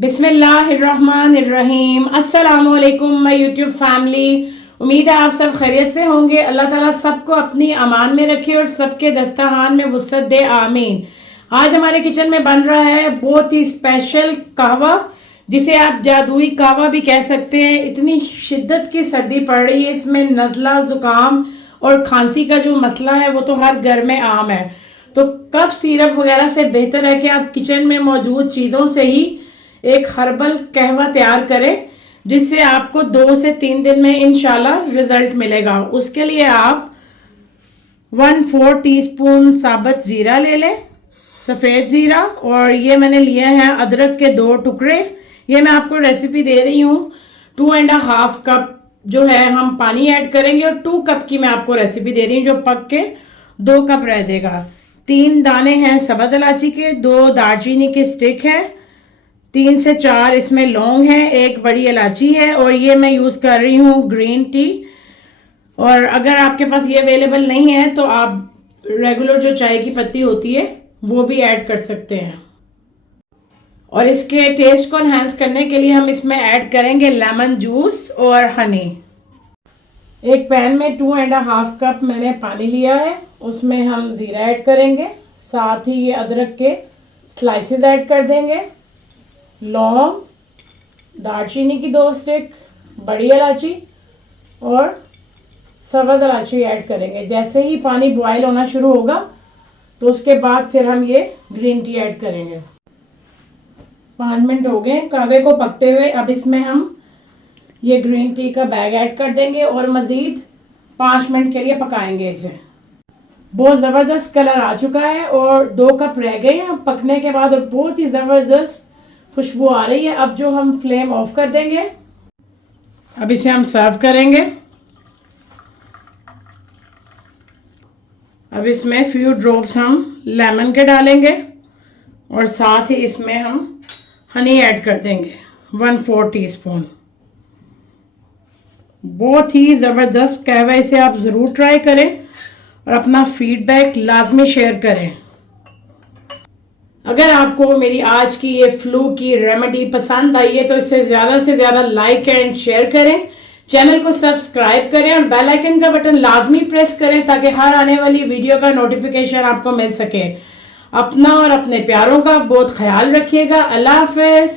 बिस्मिल्लाहिर्रहमानिर्रहीम। अस्सलामुअलैकुम my YouTube family. उम्मीद है आप सब खैरियत से होंगे। अल्लाह ताला सबको अपनी अमान में रखे और सबके दस्तरखान में वुसअत दे, आमीन। आज हमारे किचन में बन रहा है बहुत ही स्पेशल कहवा, जिसे आप जादुई कहवा भी कह सकते हैं। इतनी शिद्दत की सर्दी पड़ रही है, इसमें नज़ला, ज़ुकाम और खांसी का जो मसला है वो तो हर घर में आम है। तो कफ सिरप वगैरह से बेहतर है कि आप किचन में मौजूद चीज़ों से ही एक हर्बल कहवा तैयार करें, जिससे आपको 2 से 3 दिन में इंशाल्लाह रिजल्ट मिलेगा। उसके लिए आप 1/4 टीस्पून साबुत ज़ीरा ले लें, सफ़ेद ज़ीरा, और ये मैंने लिए हैं अदरक के 2 टुकड़े। ये मैं आपको रेसिपी दे रही हूँ। 2.5 कप जो है हम पानी ऐड करेंगे और 2 कप की मैं आपको रेसिपी दे रही हूँ, जो पक के 2 कप रह देगा। 3 दाने हैं सब्ज़ इलायची के, 2 दालचीनी के स्टिक है, 3 से 4 इसमें लौंग है, 1 बड़ी इलायची है, और ये मैं यूज़ कर रही हूँ ग्रीन टी। और अगर आपके पास ये अवेलेबल नहीं है तो आप रेगुलर जो चाय की पत्ती होती है वो भी ऐड कर सकते हैं। और इसके टेस्ट को एनहांस करने के लिए हम इसमें ऐड करेंगे लेमन जूस और हनी। एक पैन में 2.5 कप मैंने पानी लिया है, उसमें हम ज़ीरा ऐड करेंगे, साथ ही ये अदरक के स्लाइसेस ऐड कर देंगे, लौंग, दालचीनी की 2 स्टिक, बड़ी इलायची और सब्ज़ इलायची ऐड करेंगे। जैसे ही पानी बॉयल होना शुरू होगा तो उसके बाद फिर हम ये ग्रीन टी ऐड करेंगे। 5 मिनट हो गए कहवे को पकते हुए। अब इसमें हम ये ग्रीन टी का बैग ऐड कर देंगे और मज़ीद 5 मिनट के लिए पकाएंगे इसे। बहुत ज़बरदस्त कलर आ चुका है और 2 कप रह गए हैं पकने के बाद, और बहुत ही ज़बरदस्त खुशबू आ रही है। अब जो हम फ्लेम ऑफ कर देंगे, अब इसे हम सर्व करेंगे। अब इसमें फ्यू ड्रॉप्स हम लेमन के डालेंगे और साथ ही इसमें हम हनी ऐड कर देंगे 1/4 टीस्पून। बहुत ही ज़बरदस्त कहवा, इसे आप ज़रूर ट्राई करें और अपना फीडबैक लाजमी शेयर करें। अगर आपको मेरी आज की ये फ्लू की रेमेडी पसंद आई है तो इसे ज़्यादा से ज़्यादा लाइक एंड शेयर करें, चैनल को सब्सक्राइब करें और बेल आइकन का बटन लाजमी प्रेस करें ताकि हर आने वाली वीडियो का नोटिफिकेशन आपको मिल सके। अपना और अपने प्यारों का बहुत ख्याल रखिएगा। अल्लाह हाफ़िज़।